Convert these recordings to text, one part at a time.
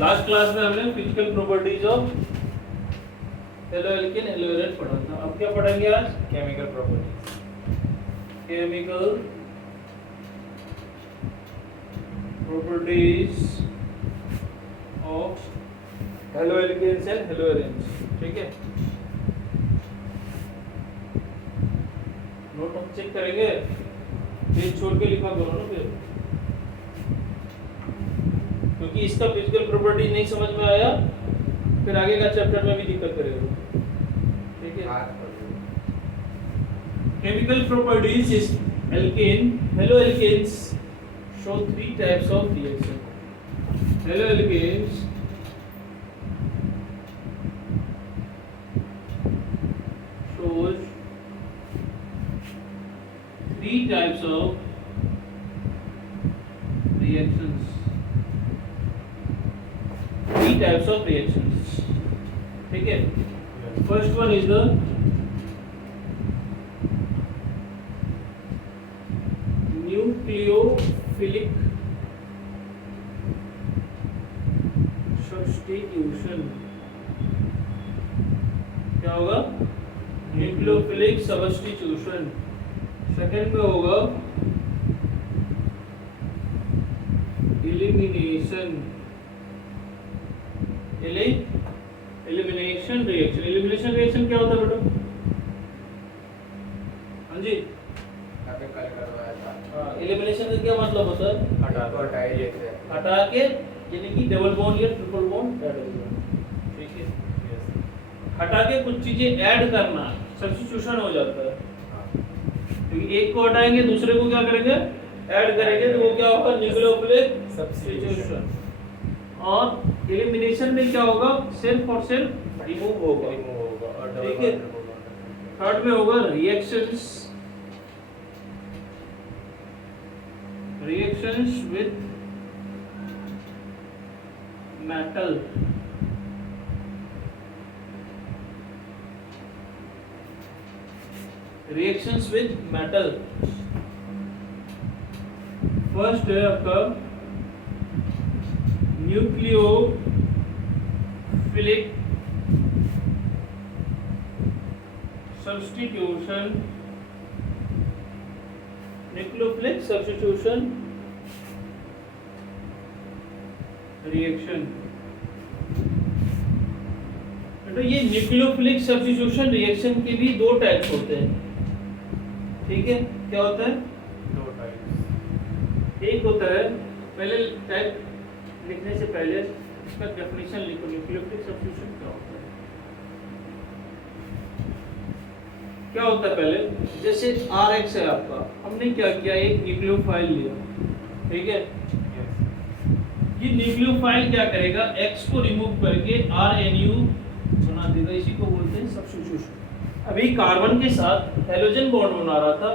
Last class में हमने physical properties of haloalkane haloarene पढ़ा था। अब क्या पढ़ेंगे आज? Chemical properties. Chemical properties of haloalkanes and haloarenes. ठीक है, नोट हम चेक करेंगे, पेज छोड़ के लिखा करो ना फिर, क्योंकि इसका फिजिकल प्रॉपर्टी नहीं समझ में आया फिर आगे का चैप्टर में भी दिक्कत करेगा। ठीक है, chemical properties is alkane. Hello alkanes show three types of reaction. Hello alkanes shows three types of reactions. Three types of reactions. ठीक है, first one is the nucleophilic substitution. क्या होगा? Nucleophilic substitution. सेकंड में होगा elimination elimination reaction. Elimination reaction क्या होता है बेटा? हाँ जी, एलिमिनेशन का क्या मतलब होता है? हटा के, यानी कि डबल बॉन्ड या ट्रिपल बॉन्ड ऐड हो गया। ठीक है, हटा के कुछ चीजें ऐड करना सब्स्टिट्यूशन हो जाता है। क्योंकि एक को हटाएंगे दूसरे को क्या करेंगे? ऐड करेंगे, तो वो क्या होगा? Nucleophilic substitution. और एलिमिनेशन में क्या होगा? सेल्फ और सेल्फ रिमूव होगा। ठीक है, थर्ड में होगा reactions with metal। reactions with metal। First है आपका nucleophilic substitution. Nucleophilic substitution reaction. तो ये न्यूक्लियोफिलिक सब्स्टिट्यूशन रिएक्शन के भी दो टाइप्स होते हैं। ठीक है, क्या होता है? दो टाइप्स। एक होता है, पहले टाइप लिखने से पहले इसका डेफिनेशन लिखो। न्यूक्लियोफिलिक सब्स्टिट्यूशन क्या होता है? क्या होता है पहले? जैसे Rx है आपका, हमने क्या किया? एक न्यूक्लियोफाइल लिया। ठीक है, ये न्यूक्लियोफाइल क्या करेगा? X को रिमूव करके RNU बना देगा। इसी को बोलते हैं सब्स्टिट्यूशन। अभी कार्बन के साथ हैलोजन बॉन्ड बना रहा था,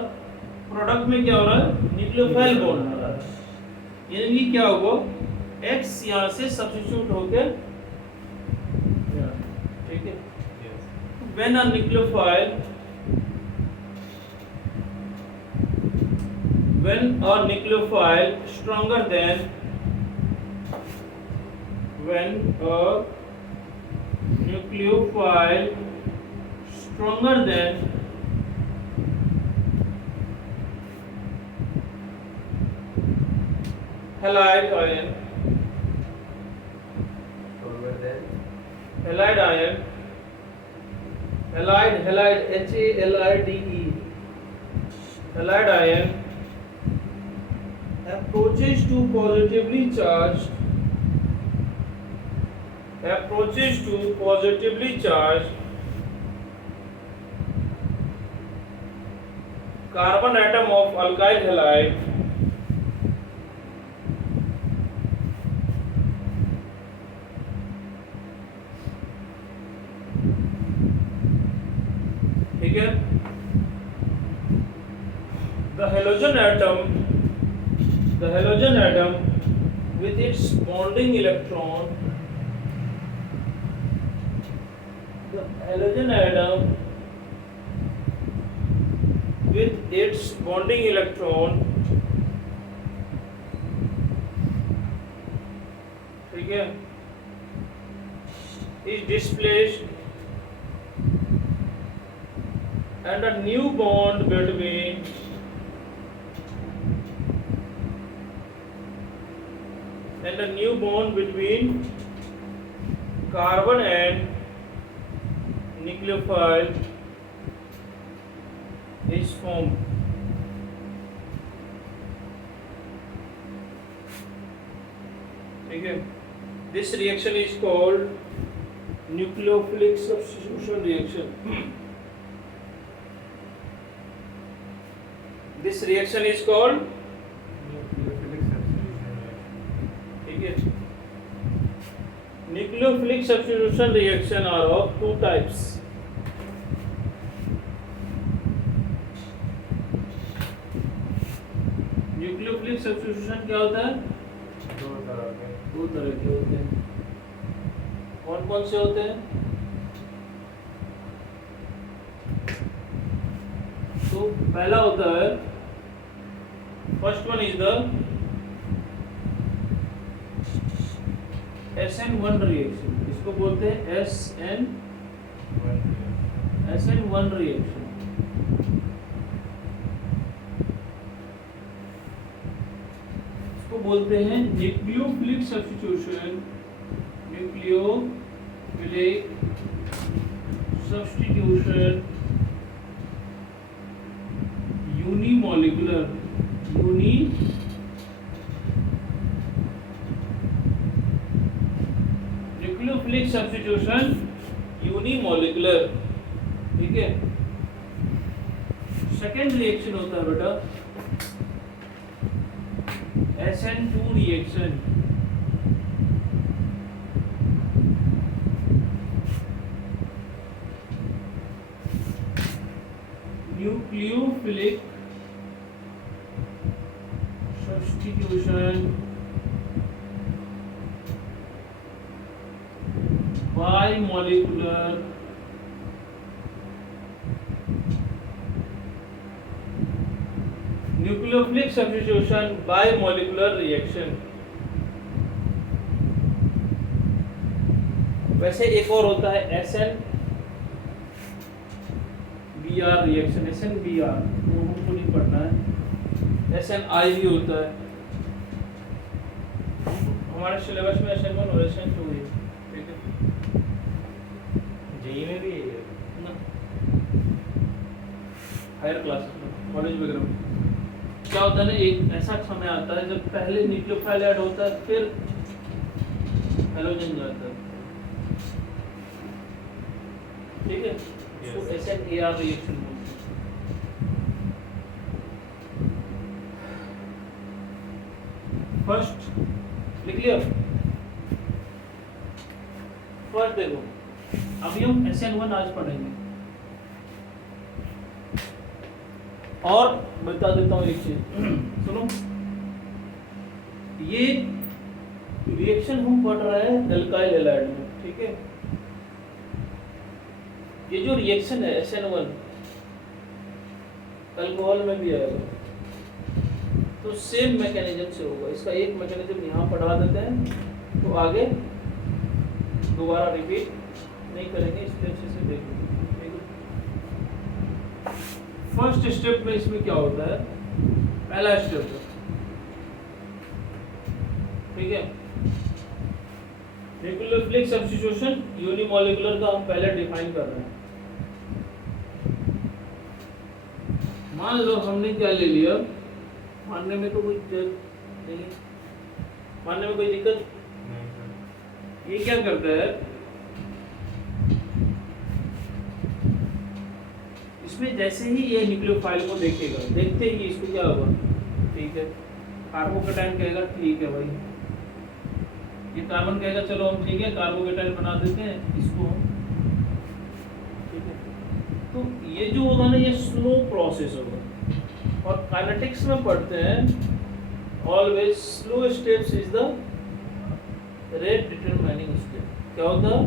प्रोडक्ट में क्या हो रहा है? न्यूक्लियोफाइल बॉन्ड बना रहा है। यानी कि क्या होगा? X यहाँ से सब्स्टिट्यूट होकर, ठीक है, when a nucleophile stronger than when a nucleophile stronger than halide ion halide H-A-L-I-D-E halide ion approaches to positively charged carbon atom of alkyl halide ठीक है। the halogen atom with its bonding electron the halogen atom with its bonding electron, ठीक है, is displaced and a new bond between carbon and nucleophile is formed. ठीक है, this reaction is called nucleophilic substitution reaction. This reaction is called, Nucleophilic substitution reaction. ठीक है, nucleophilic substitution reaction are of two types. Nucleophilic substitution क्या होता है? दो तरह के। दो तरह के होते हैं। कौन कौन से होते हैं? तो पहला होता है, first one is the SN1 reaction. इसको बोलते हैं SN1 रिएक्शन। इसको बोलते हैं nucleophilic substitution. Nucleophilic substitution unimolecular nucleophilic substitution unimolecular. ठीक है, सेकेंड रिएक्शन होता है बेटा SN2 reaction. Nucleophilic substitution bimolecular nucleophilic substitution bimolecular reaction. वैसे एक और होता है SNBR रिएक्शन। SNBR वो हमको नहीं पढ़ना है, SNI भी होता है। हमारे सिलेबस में SN1 और SN2 है। ठीक है, जेई में भी ना हायर क्लासेस में, कॉलेज वगैरह में क्या होता है ना, एक ऐसा समय आता है जब पहले न्यूक्लियोफाइल ऐड होता है, फिर हैलोजन जाता है। ठीक है, इसको SNAR रिएक्शन बोलते हैं। फर्स्ट लिख लिया? फर्स्ट देखो, अभी हम SN1 आज पढ़ेंगे। और बता देता हूँ एक चीज, सुनो, ये रिएक्शन हम पढ़ रहे हैं एल्काइल हैलाइड में। ठीक है, ये जो रिएक्शन है SN1 अल्कोहल में भी आएगा, तो सेम मैकेनिज्म से होगा। इसका एक मैकेनिज्म यहाँ पढ़ा देते हैं, तो आगे दोबारा रिपीट नहीं करेंगे, इसलिए अच्छे से देख लीजिए। फर्स्ट स्टेप में इसमें क्या होता है, पहला स्टेप है, ठीक है, न्यूक्लियोफिलिक सब्स्टिट्यूशन यूनिमॉलिक्यूलर का हम पहले डिफाइन कर रहे हैं। मान लो हमने क्या ले लिया, मानने में तो कोई नहीं, मानने में कोई दिक्कत नहीं। ये क्या करता है, इसमें जैसे ही ये न्यूक्लियोफाइल को देखेगा, देखते ही इसको क्या होगा, ठीक है, कार्बोकेटाइन कहेगा ठीक है भाई, ये कार्बन कहेगा चलो हम ठीक है कार्बोकेटाइन बना देते हैं इसको हम, ठीक है। तो ये जो होगा ना, ये स्लो प्रोसेस होगा। और काइनेटिक्स में पढ़ते हैं always slow steps is the rate determining step. क्या होता है,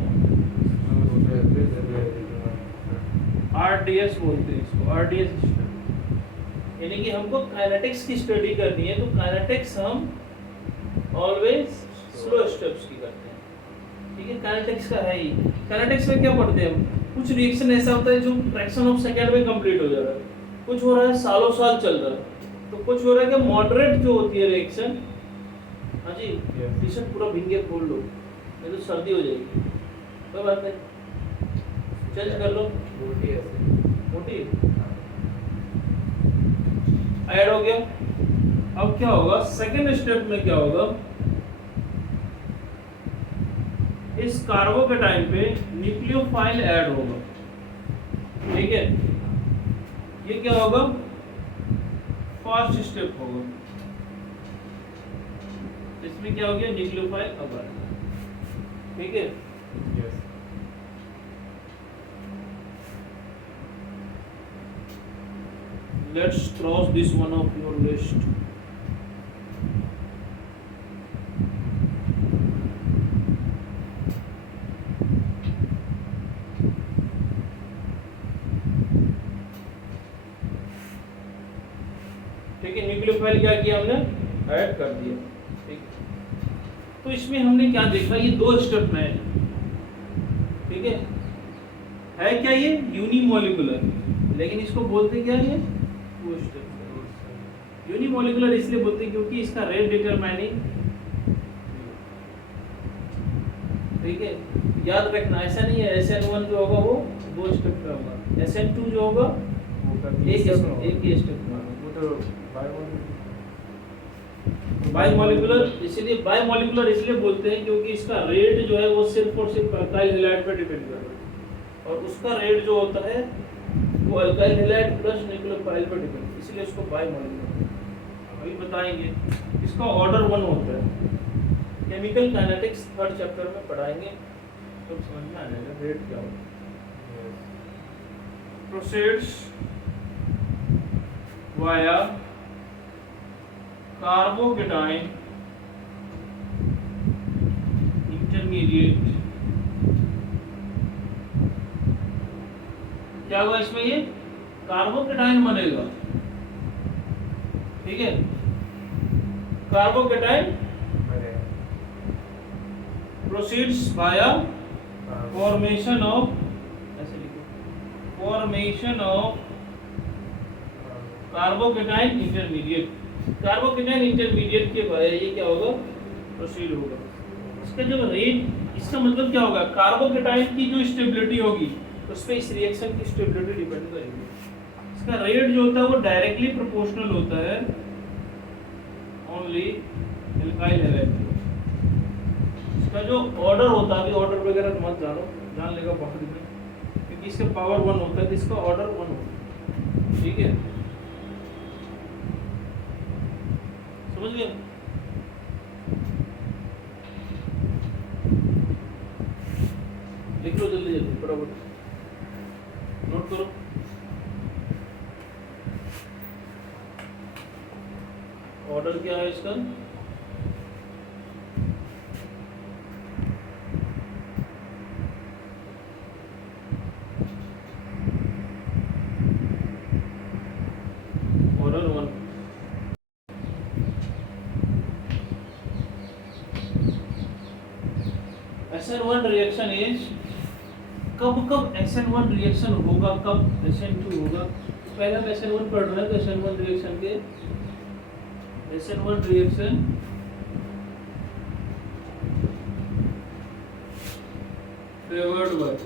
RDS बोलते हैं इसको, RDS स्टेप। यानी कि हमको काइनेटिक्स की स्टडी करनी है, तो काइनेटिक्स हम ऑलवेज स्लो स्टेप्स की करते हैं। ठीक है, काइनेटिक्स का है ही। काइनेटिक्स में क्या पढ़ते हैं हम? कुछ रिएक्शन ऐसा होता है जो फ्रैक्शन ऑफ सेकंड में कंप्लीट हो जा रहा है, कुछ हो रहा है सालों साल चल रहा है, तो कुछ हो रहा है कि मॉडरेट जो होती है रिएक्शन। हाँ जी, Yes. टी शर्ट पूरा भींगे खोल लो, नहीं तो सर्दी हो जाएगी। कोई बात नहीं, चेंज कर लो। मोटी ऐसे मोटी ऐड हो गया। अब क्या होगा, सेकंड स्टेप में क्या होगा, इस कार्बोकेटाइन पे न्यूक्लियोफाइल ऐड होगा। ठीक है, ये क्या होगा, फर्स्ट स्टेप होगा। इसमें क्या हो गया, न्यूक्लियोफाइल अब आएगा। ठीक है, yes let's cross this one of your list. ठीक है, न्यूक्लियोफाइल क्या किया हमने, ऐड कर दिया। ठीक है, तो इसमें हमने क्या देखा, ये दो स्टेप में है। ठीक है क्या ये यूनिमोलिकुलर, लेकिन इसको बोलते क्या है, टू स्टेप। यूनिमोलिकुलर इसलिए बोलते हैं क्योंकि इसका रेट डिटरमाइनिंग। ठीक है, याद रखना, ऐसा नहीं है SN1 जो होगा वो दो स्टेप का होगा, SN2 जो होगा वो कर एक ही स्टेप का। वो तो बायोमोलिकुलर, इसीलिए बायोमोलिकुलर इसलिए बोलते हैं क्योंकि इसका रेट जो है वो सिर्फ और सिर्फ अल्काइल हैलाइड पर डिपेंड कर रहा है, और उसका रेट जो होता है वो अल्काइल हैलाइड प्लस न्यूक्लियोफाइल पर डिपेंड है, इसलिए उसको बायोमोलिकुलर अभी बताएंगे। इसका ऑर्डर 1 होता है। केमिकल काइनेटिक्स थर्ड चैप्टर में पढ़ाएंगे, तो समझ में आ जाएगा रेट क्या होता है। प्रोसेड्स वाया कार्बोकेटाइन इंटरमीडिएट। क्या हुआ इसमें, ये कार्बोकेटाइन बनेगा। ठीक है, carbocation proceeds via formation of, ऐसे लिखो, formation of carbocation intermediate. Carbocation intermediate के बाद ये क्या होगा, प्रोसीड होगा। इसका जो रेट, इसका मतलब क्या होगा, कार्बोकेटाइन की जो स्टेबिलिटी होगी उस पे इस रिएक्शन की स्टेबिलिटी डिपेंड करेगी। इसका रेट जो होता है वो डायरेक्टली प्रोपोर्शनल होता है ओनली एल्काइल हैलाइड। इसका जो ऑर्डर होता है, अभी ऑर्डर वगैरह मत जान लेगा बाद में, क्योंकि इसका पावर 1 होता है तो इसका ऑर्डर 1 होता है। ठीक है, समझ गए। लिख लो जल्दी जल्दी फटाफट, नोट करो। ऑर्डर क्या है इसका, ऑर्डर 1। SN1 रिएक्शन इज, कब SN1 रिएक्शन होगा, कब SN2 होगा। पहले हम SN1 पढ़ रहे हैं, तो SN1 रिएक्शन के, SN1 रिएक्शन फेवर्ड बाय,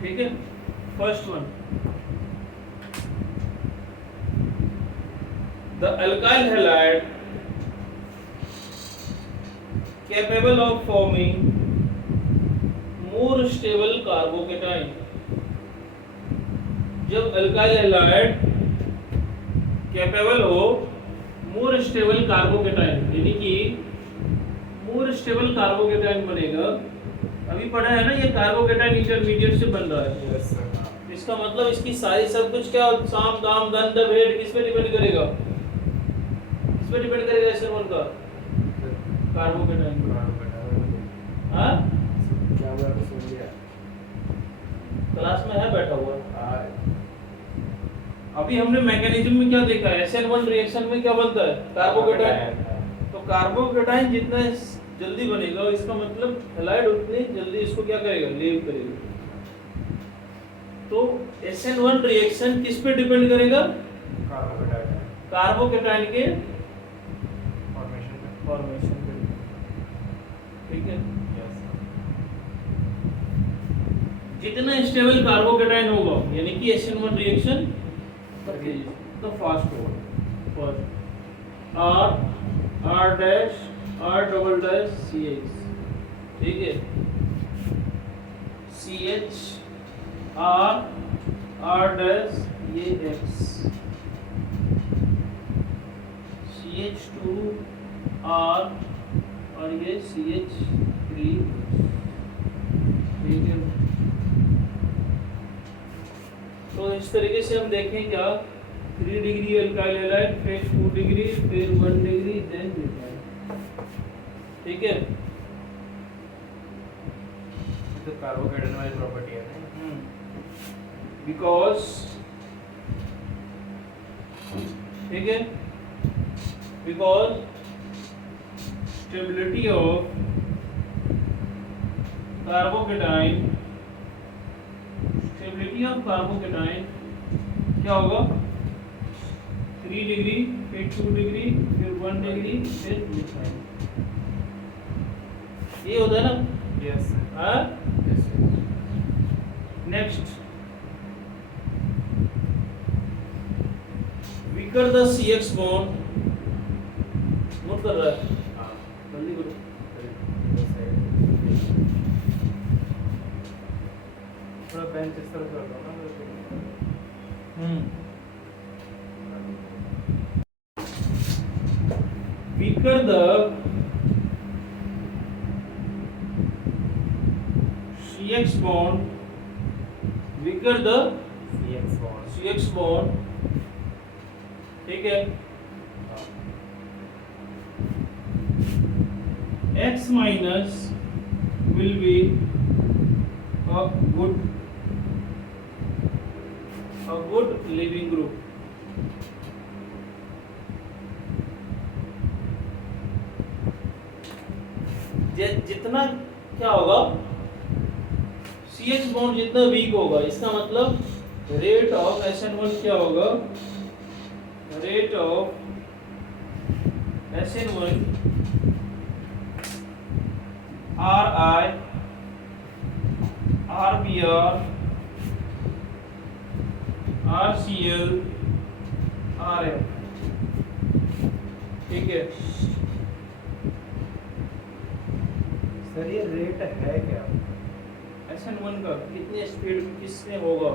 ठीक है, first one, the alkyl halide capable of forming more stable carbocation। जब अल्काइल हैलाइड कैपेबल हो मोर स्टेबल कार्बोकेटाइन, यानी कि मोर स्टेबल कार्बोकेटाइन बनेगा। अभी पढ़ा है ना, ये कार्बोकेटाइन इंटरमीडिएट से बन रहा है। Yes sir. इसका मतलब इसकी सारी सब कुछ क्या, साम दाम दंड भेद किस पे डिपेंड करेगा, किस पे डिपेंड करेगा SN1 का, कार्बोकेटाइन पर। हाँ, क्या हुआ तो सुन लिया। क्लास में है बैठा हुआ, अभी हमने मैकेनिज्म में क्या देखा है, SN1 रिएक्शन में क्या बनता है, कार्बोकेटाइन। तो कार्बोकेटाइन जितना जल्दी बनेगा इसका मतलब हैलाइड उतने जल्दी इसको क्या करेगा, लीव करेगा। तो SN1 रिएक्शन किस पे डिपेंड करेगा, कार्बोकेटाइन के फॉर्मेशन पे। ठीक है, जितना स्टेबल कार्बोकेटाइन होगा यानी कि SN1 रिएक्शन तो फास्ट होगा। First R dash R double dash CH, ठीक है, CH R डैश ये X, CH2 R और ये CH3, ठीक है। तो इस तरीके से हम देखें क्या, 3 डिग्री अल्काइल हैलाइड, फिर 2 डिग्री, फिर 1 डिग्री, देन मिथाइल। ठीक है, तो कार्बोकेटाइन वाली प्रॉपर्टी है ना, बिकॉज, ठीक है, because stability of carbocation, stability of carbocation क्या होगा, 3 डिग्री, फिर 2 डिग्री, फिर 1 डिग्री, फिर मिथाइल। ये होता है ना, यस हाँ। Next, weaker the CX bond, note कर रहा है, जल्दी करो। थोड़ा बेंच इस तरफ कर दो ना। weaker the CX bond, weaker the CX bond, ठीक है, X minus will be a good leaving group। जितना क्या होगा, CH बॉन्ड जितना वीक होगा, इसका मतलब रेट ऑफ SN1 क्या होगा, rate of SN1 RI RBr RCl RM, ठीक है। सर ये रेट है क्या, SN1 का कितने स्पीड किसमें होगा,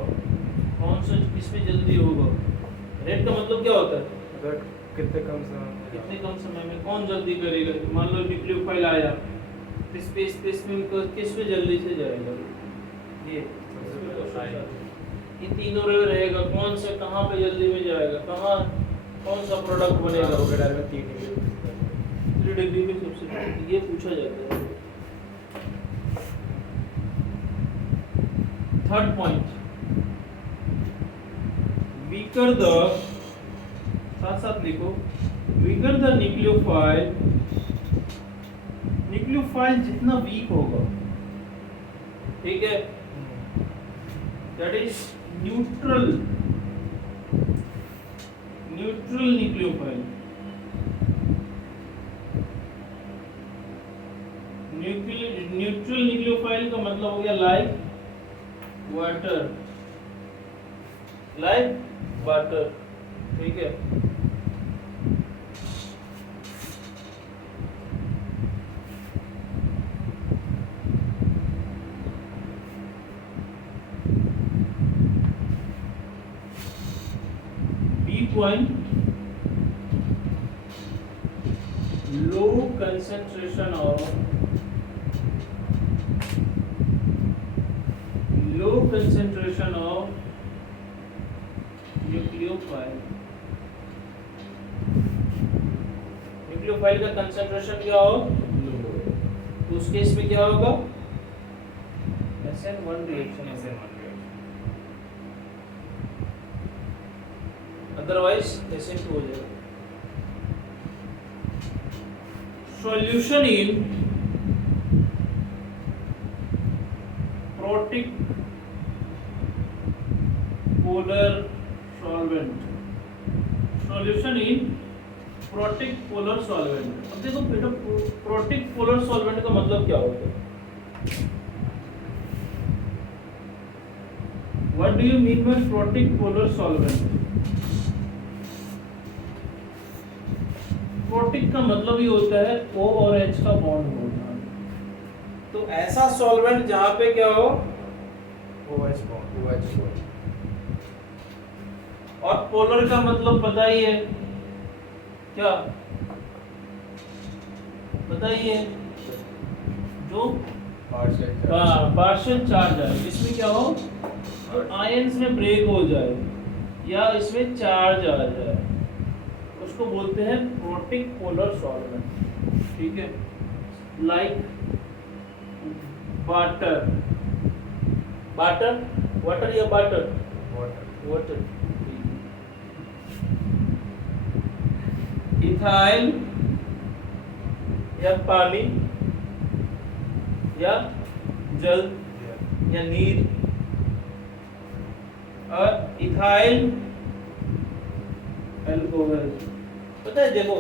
कौन सा किसमें जल्दी होगा। रेट का मतलब क्या होता है, अगर कितने कम समय में, कितने कम समय में कौन जल्दी करेगा। मान लो न्यूक्लियोफाइल आया, स्पेस में किस में जल्दी से जाएगा, ये इन तीनों रहेगा, कौन से कहाँ पे जल्दी में जाएगा, कहाँ कौन सा प्रोडक्ट बनेगा। कार्बोकेटाइन में 3 डिग्री में सबसे पहले ये पूछा जाता है। थर्ड पॉइंट, वीकर द, साथ साथ लिखो, वीकर द न्यूक्लियोफाइल, न्यूक्लियोफाइल जितना वीक होगा, ठीक है, that is neutral nucleophile. Neutral nucleophile का मतलब हो गया लाइक वाटर, लाइक वाटर, ठीक है। बी पॉइंट, लो कंसेंट्रेशन और low concentration of nucleophile. Nucleophile का कंसेंट्रेशन क्या हो, तो उस केस में क्या होगा, SN1 रिएक्शन। अदरवाइज एसिड हो जाएगा। Solution in protic polar solvent, solution in protic polar solvent. अब देखो बेटा प्रोटिक पोलर सॉल्वेंट का मतलब क्या होता है? What do you mean by protic polar solvent? Protic का मतलब ही होता है O और H का बॉन्ड होना। तो ऐसा सॉल्वेंट जहां पे क्या हो OH बॉन्ड। और पोलर का मतलब पता ही है क्या, पता ही है जो पार्शियल चार्ज है, इसमें क्या हो तो आयंस में ब्रेक हो जाए या इसमें चार्ज आ जाए, उसको बोलते हैं प्रोटिक पोलर सॉल्वेंट। ठीक है, लाइक वाटर, वाटर या वाटर, वाटर, इथाइल या पानी या जल या नीर, और इथाइल अल्कोहल। पता है देखो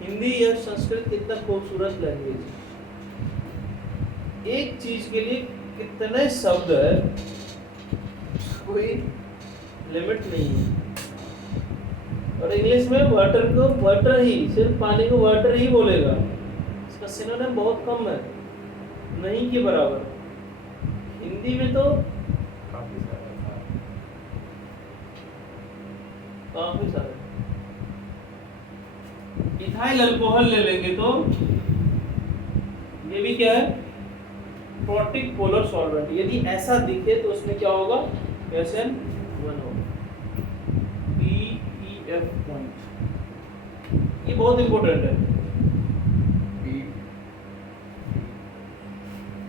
हिंदी या संस्कृत कितना खूबसूरत लैंग्वेज है, एक चीज के लिए कितने शब्द है, कोई लिमिट नहीं है। और इंग्लिश में वाटर को वाटर ही, सिर्फ पानी को वाटर ही बोलेगा, इसका सिनोनिम बहुत कम है, नहीं के बराबर। हिंदी में तो काफी सारे। इथाइल अल्कोहल ले लेंगे तो ये भी क्या है, प्रोटिक पोलर सॉल्वेंट। यदि ऐसा दिखे तो उसमें क्या होगा, SN1 होगा, PEF पॉइंट। ये बहुत इंपॉर्टेंट है,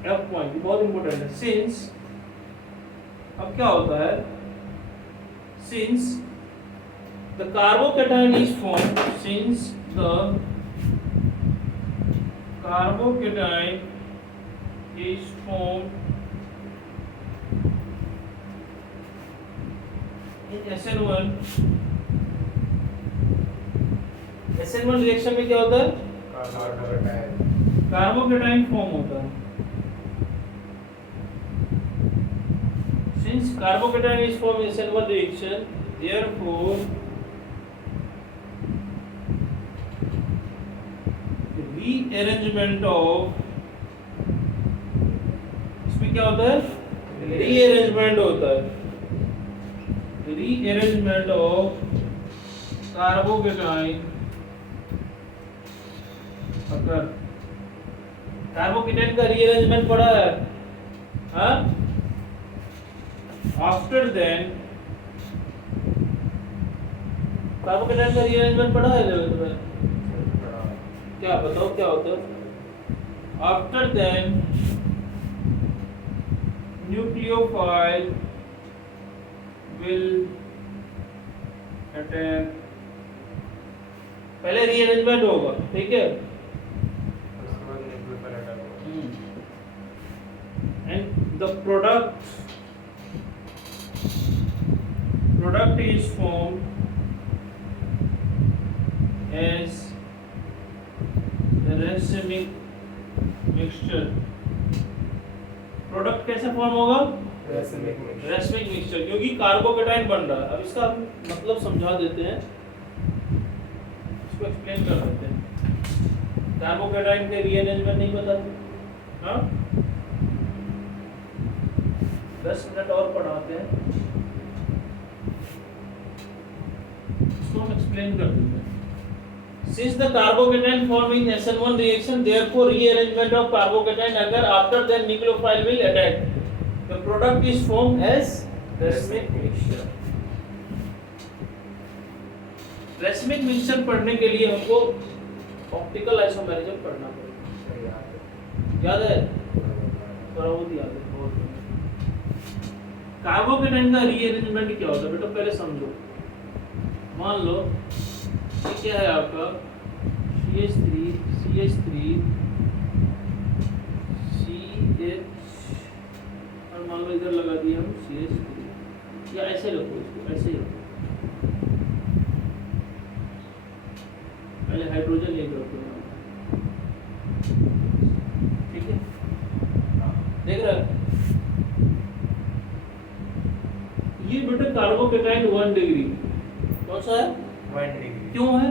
F पॉइंट बहुत इंपॉर्टेंट है। सिंस अब क्या होता है, since the carbocation is formed, since the carbocation is formed in SN1, SN1 reaction में क्या होता है, कार्बोकेटाइन फॉर्म होता है। Since carbocation is formed in SN1 reaction, therefore rearrangement of, इसमें क्या होता है, रीअरेंजमेंट होता है, रीअरेंजमेंट ऑफ कार्बोकेटाइन अगर कार्बोकेटाइन का रीअरेंजमेंट पड़ा है, हाँ, आफ्टर देन कार्बोकेटाइन का रीअरेंजमेंट पड़ा है तुम्हें, क्या बताओ क्या होता है, after then nucleophile will attack, पहले रीअरेंजमेंट होगा, ठीक है, and the product is formed as racemic mixture. Product कैसे फॉर्म होगा, रेसिमिक मिक्सचर, क्योंकि कार्बोकेटाइन बन रहा है। अब इसका हम मतलब समझा देते हैं, इसको एक्सप्लेन कर देते हैं। कार्बोकेटाइन के रीअरेंजमेंट नहीं पता, हाँ 10 मिनट और पढ़ाते हैं, इसको हम एक्सप्लेन कर देते हैं। Since the carbocation formed in SN1 reaction, therefore rearrangement of carbocation occur after then nucleophile will attack. The product is formed as racemic mixture. Racemic mixture पढ़ने के लिए हमको ऑप्टिकल आइसोमेरिज्म पढ़ना पड़ेगा, याद है, थोड़ा बहुत याद है। कार्बोकेटाइन का रीअरेंजमेंट क्या होता है बेटा, पहले समझो। मान लो ये क्या है आपका CH3 CH3 CH और मान लो इधर लगा दिया हम CH3 या ऐसे रखो इसको ऐसे ही रखो पहले हाइड्रोजन ले रखो ठीक है देख रहा है ये बेटा कार्बोकेटाइन 1 डिग्री कौन सा है 1 डिग्री क्यों है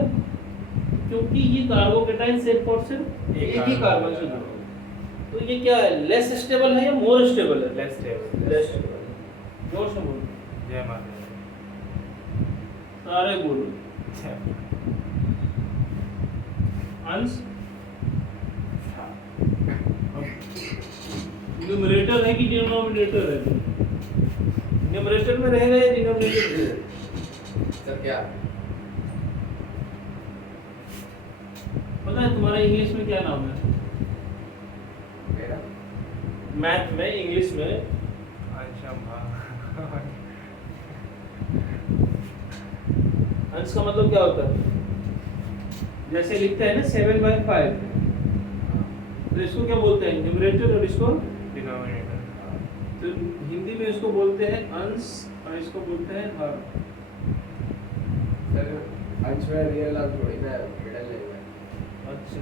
क्योंकि ये कार्बोकेटाइन सिर्फ और सिर्फ एक ही कार्बन से जुड़ा है तो ये क्या है लेस स्टेबल है या मोर स्टेबल है लेस स्टेबल लेस स्टेबल जोर से बोलो जय माता दी सारे बोलो अंश न्यूमरेटर है कि डिनोमिनेटर है न्यूमरेटर में रहेगा या डिनोमिनेटर सर क्या पता है तुम्हारा इंग्लिश में क्या नाम है मेरा मैथ में इंग्लिश में अंश का मतलब क्या होता है जैसे लिखते हैं ना 7/5 तो इसको क्या बोलते हैं न्यूमरेटर और इसको डिनोमिनेटर तो हिंदी में इसको बोलते हैं अंश और इसको बोलते हैं हर सर अंश में रियल अंश थोड़ी ना मिडल लेगा अच्छा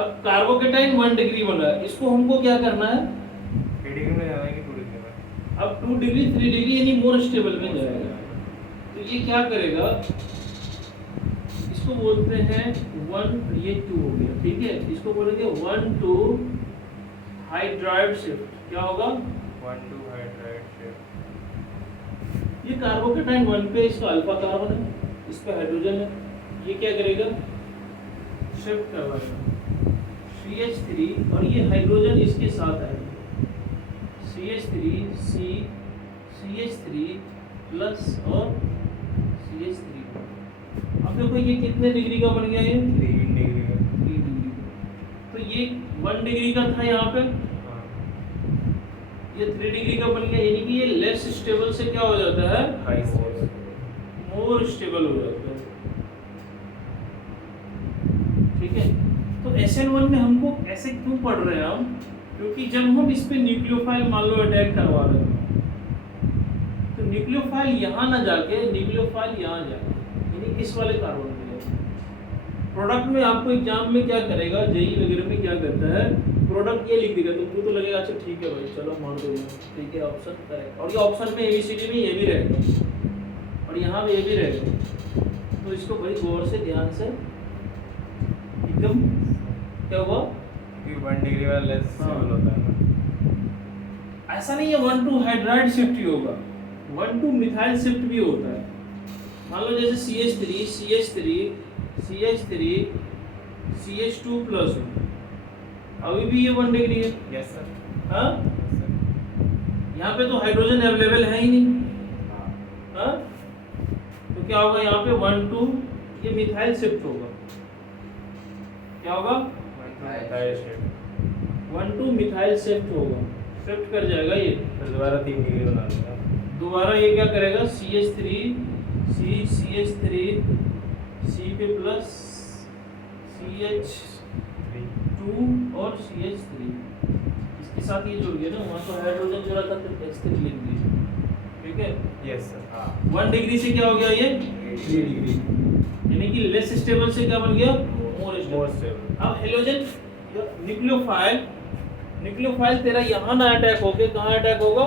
अब कार्बोकेटाइन 1 डिग्री बना है इसको हमको क्या करना है 3 डिग्री में जाना है कि 2 डिग्री में अब 2 डिग्री 3 डिग्री यानी मोर स्टेबल में जाएगा तो ये क्या करेगा इसको बोलते हैं 1 ये 2 हो गया ठीक है इसको बोलेंगे 1 to हाइड्राइड शिफ्ट क्या होगा 1 to हाइड्राइड शिफ्ट ये कार्बोकेटाइन 1 पे इसका अल्फा कार्बन है इस पे हाइड्रोजन है ये क्या करेगा शिफ्ट करवाएगा CH3 और ये हाइड्रोजन इसके साथ आएगा CH3 C CH3 प्लस और CH3 अब देखो ये कितने डिग्री का बन गया ये 3 डिग्री का 3 डिग्री तो ये 1 डिग्री का था यहाँ पे हाँ ये 3 डिग्री का बन गया यानी कि ये लेस स्टेबल से क्या हो जाता है हाई स्टेबल मोर स्टेबल हो जाता है ठीक है तो SN1 में हमको ऐसे क्यों पढ़ रहे हैं हम क्योंकि जब हम इस पे न्यूक्लियोफाइल मान लो अटैक करवा रहे हैं तो न्यूक्लियोफाइल यहाँ ना जाके न्यूक्लियोफाइल यहाँ जाए यानी इस वाले कार्बन पे जाए प्रोडक्ट में आपको एग्जाम में क्या करेगा जेई वगैरह में क्या करता है प्रोडक्ट ये लिख देगा तुमको तो लगेगा अच्छा ठीक है भाई चलो मान दो ठीक है ऑप्शन करेक्ट और ये ऑप्शन में ABCD में ये भी रहेगा और यहाँ भी ये भी रहेगा तो इसको बड़ी गौर से ध्यान से एकदम क्या हुआ कि 1 डिग्री वाला लेस स्टेबल होता है ना ऐसा नहीं है 1 to हाइड्राइड शिफ्ट ही होगा 1 to मिथाइल शिफ्ट भी होता है मान लो जैसे CH3 CH3 CH3 CH2 plus अभी भी ये 1 डिग्री है यस सर हाँ यस सर यहाँ पे तो हाइड्रोजन अवेलेबल है ही नहीं हाँ तो क्या होगा यहाँ पे 1 to ये मिथाइल शिफ्ट होगा क्या होगा 1 to मिथाइल शिफ्ट होगा शिफ्ट कर जाएगा ये फिर दोबारा 3 डिग्री बना देगा दोबारा ये क्या करेगा CH3 CH3 C पे प्लस CH2 और CH3 इसके साथ ये जुड़ गया ना वहाँ तो हाइड्रोजन जुड़ा था तो H3 लिख दिया ठीक है यस सर हाँ 1 डिग्री से क्या हो गया ये 3 डिग्री यानी कि लेस स्टेबल से क्या बन गया मोर स्टेबल अब हेलोजन न्यूक्लियोफाइल तेरा यहाँ ना अटैक होके कहाँ अटैक होगा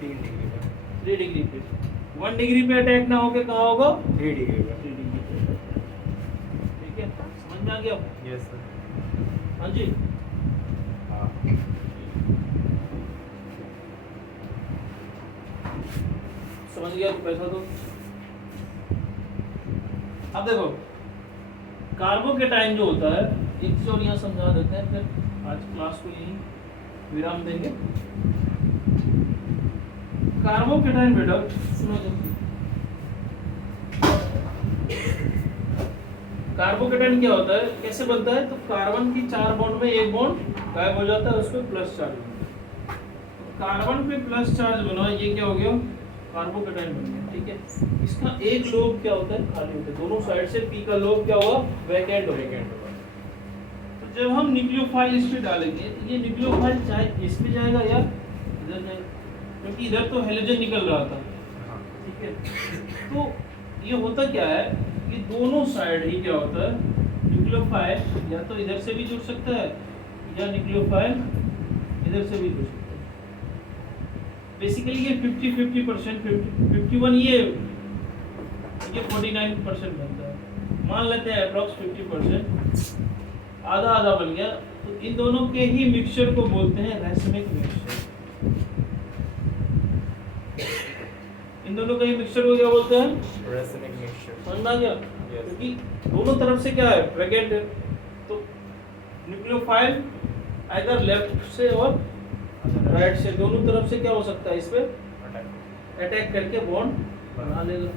3 डिग्री पे 3 डिग्री पे 1 डिग्री पे अटैक ना होके कहाँ होगा 3 डिग्री पे 3 डिग्री पे ठीक है समझ में आ गया यस सर हाँ जी हाँ समझ गया तो पैसा दो अब देखो कार्बोकेटाइन जो होता है एक चीज और यहाँ समझा देते हैं फिर आज क्लास को यहीं विराम देंगे कार्बोकेटाइन बेटा सुनो जल्दी कार्बोकेटाइन क्या होता है कैसे बनता है तो कार्बन की 4 बॉन्ड में एक बॉन्ड गायब हो जाता है उसमें +4 बनता है कार्बन पे प्लस चार्ज बना, ये क्या हो गया, कार्बोकेटाइन बन गया, ठीक है। इसका एक लोब क्या होता है, खाली होता है, दोनों साइड से पी का लोब क्या हुआ, वैकेंट हो गया। तो जब हम न्यूक्लियोफाइल इस पे डालेंगे तो ये न्यूक्लियोफाइल चाहे इस पे जाएगा या इधर जाएगा, क्योंकि इधर तो हेलोजन निकल रहा था, ठीक है। तो ये होता क्या है कि दोनों साइड ही क्या होता है, न्यूक्लियोफाइल या तो इधर से भी जुड़ सकता है या न्यूक्लियोफाइल इधर से भी जुड़ सकता है। बेसिकली ये 50-50%, 51 ये 49% बनता है, मान लेते हैं अप्रॉक्स 50%, आधा आधा बन गया। तो इन दोनों के ही मिक्सचर को बोलते हैं रैसमिक मिक्सचर। इन दोनों का ही मिक्सचर को क्या बोलते हैं, Racemic mixture. समझ आ गया, Yes. क्योंकि दोनों तरफ से क्या है, वैकेंट है। तो न्यूक्लियोफाइल इधर लेफ्ट से और राइट से दोनों तरफ से क्या हो सकता है, इस पे Attack. अटैक करके बॉन्ड बना लेगा।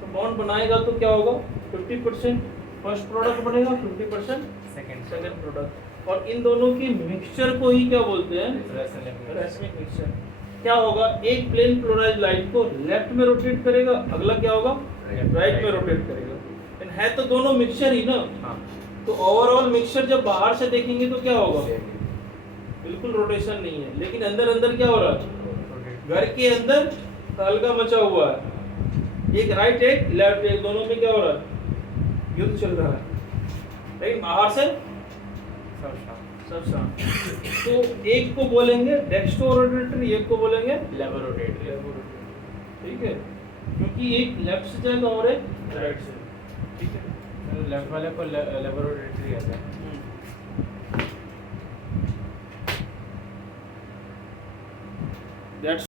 तो बॉन्ड बनाएगा तो क्या होगा, 50% फर्स्ट प्रोडक्ट बनेगा, 50% Second. Second product. और इन दोनों की मिक्सचर को ही क्या बोलते हैं, Racemic mixture. रैसमिक मिक्सचर। क्या होगा, एक प्लेन क्लोराइड लाइट को लेफ्ट में रोटेट करेगा, अगला क्या होगा, राइट में रोटेट करेगा। लेकिन है तो दोनों मिक्सचर ही ना, हाँ. तो ओवरऑल मिक्सचर जब बाहर से देखेंगे तो क्या होगा, Same. बिल्कुल रोटेशन नहीं है। लेकिन अंदर अंदर क्या हो रहा है, Rotate. घर के अंदर तहलका मचा हुआ है, एक राइट एक लेफ्ट एक, दोनों में क्या हो रहा है, युद्ध चल रहा है। लेकिन बाहर से सब शाम. सब शांत। तो एक को बोलेंगे डेक्स्ट्रो रोटेटरी, एक को बोलेंगे Lever rotate. ठीक है, क्योंकि एक लेफ्ट से जाएगा और एक राइट से, ठीक है। लेफ्ट वाले को lever rotate कहते हैं. दैट्स